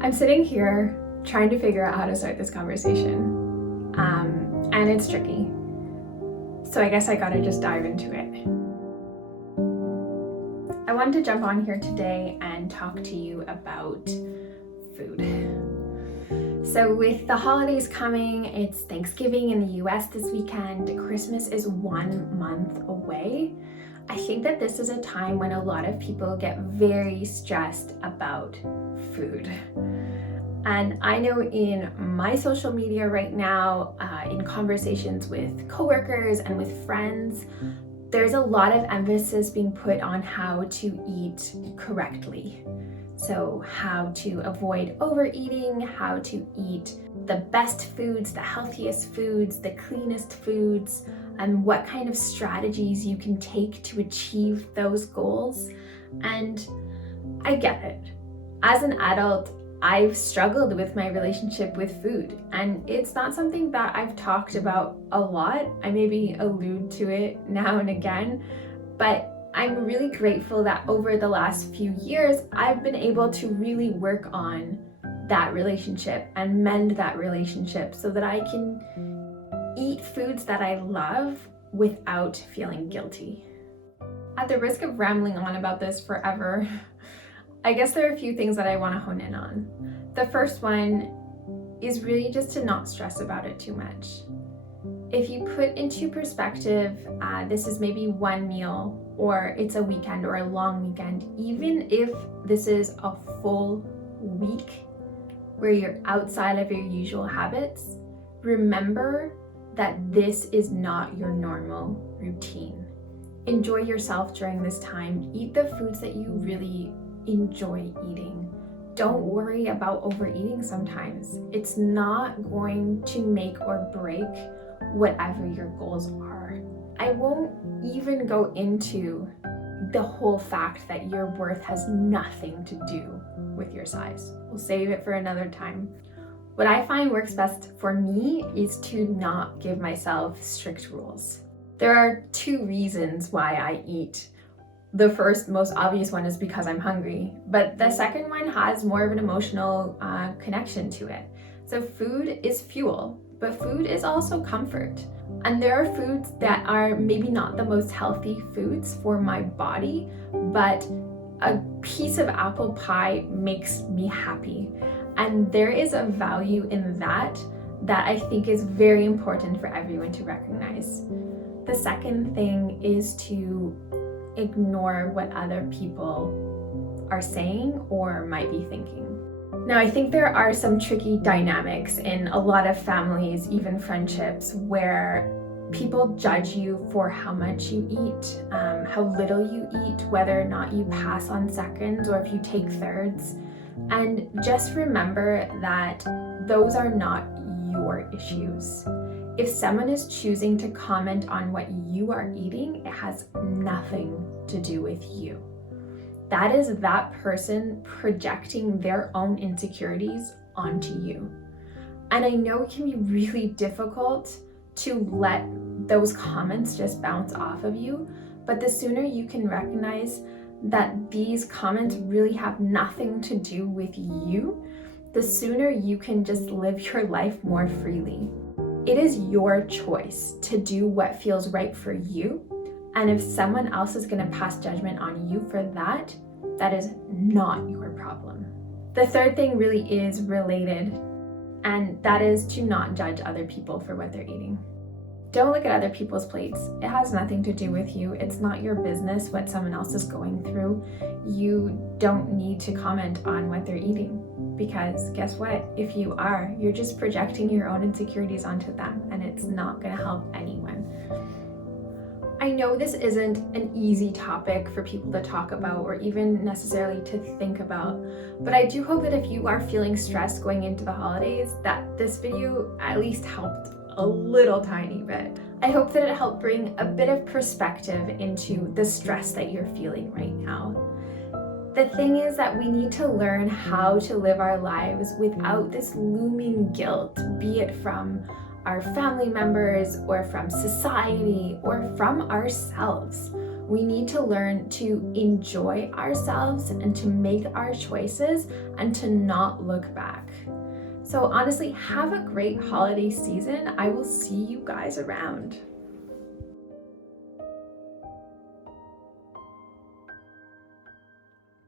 I'm sitting here trying to figure out how to start this conversation, and it's tricky. So I guess I gotta just dive into it. I wanted to jump on here today and talk to you about food. So with the holidays coming, it's Thanksgiving in the US this weekend, Christmas is 1 month away. I think that this is a time when a lot of people get very stressed about food. And I know in my social media right now, in conversations with coworkers and with friends, there's a lot of emphasis being put on how to eat correctly. So how to avoid overeating, how to eat the best foods, the healthiest foods, the cleanest foods, and what kind of strategies you can take to achieve those goals. And I get it. As an adult, I've struggled with my relationship with food, and it's not something that I've talked about a lot. I maybe allude to it now and again, but I'm really grateful that over the last few years, I've been able to really work on that relationship and mend that relationship so that I can eat foods that I love without feeling guilty. At the risk of rambling on about this forever, I guess there are a few things that I want to hone in on. The first one is really just to not stress about it too much. If you put into perspective, this is maybe one meal, or it's a weekend or a long weekend, even if this is a full week where you're outside of your usual habits, remember that this is not your normal routine. Enjoy yourself during this time. Eat the foods that you really enjoy eating. Don't worry about overeating sometimes. It's not going to make or break whatever your goals are. I won't even go into the whole fact that your worth has nothing to do with your size. We'll save it for another time. What I find works best for me is to not give myself strict rules. There are 2 reasons why I eat. The first, most obvious one is because I'm hungry, but the second one has more of an emotional connection to it. So food is fuel, but food is also comfort. And there are foods that are maybe not the most healthy foods for my body, but a piece of apple pie makes me happy. And there is a value in that I think is very important for everyone to recognize. The second thing is to ignore what other people are saying or might be thinking. Now, I think there are some tricky dynamics in a lot of families, even friendships, where people judge you for how much you eat, how little you eat, whether or not you pass on seconds or if you take thirds. And just remember that those are not your issues. If someone is choosing to comment on what you are eating, it has nothing to do with you. That is that person projecting their own insecurities onto you. And I know it can be really difficult to let those comments just bounce off of you, but the sooner you can recognize that these comments really have nothing to do with you, the sooner you can just live your life more freely. It is your choice to do what feels right for you. And if someone else is going to pass judgment on you for that, that is not your problem. The third thing really is related, and that is to not judge other people for what they're eating. Don't look at other people's plates. It has nothing to do with you. It's not your business what someone else is going through. You don't need to comment on what they're eating, because guess what? If you are, you're just projecting your own insecurities onto them, and it's not going to help anyone. I know this isn't an easy topic for people to talk about or even necessarily to think about, but I do hope that if you are feeling stressed going into the holidays, that this video at least helped a little tiny bit. I hope that it helped bring a bit of perspective into the stress that you're feeling right now. The thing is that we need to learn how to live our lives without this looming guilt, be it from our family members or from society or from ourselves. We need to learn to enjoy ourselves and to make our choices and to not look back. So honestly, have a great holiday season. I will see you guys around.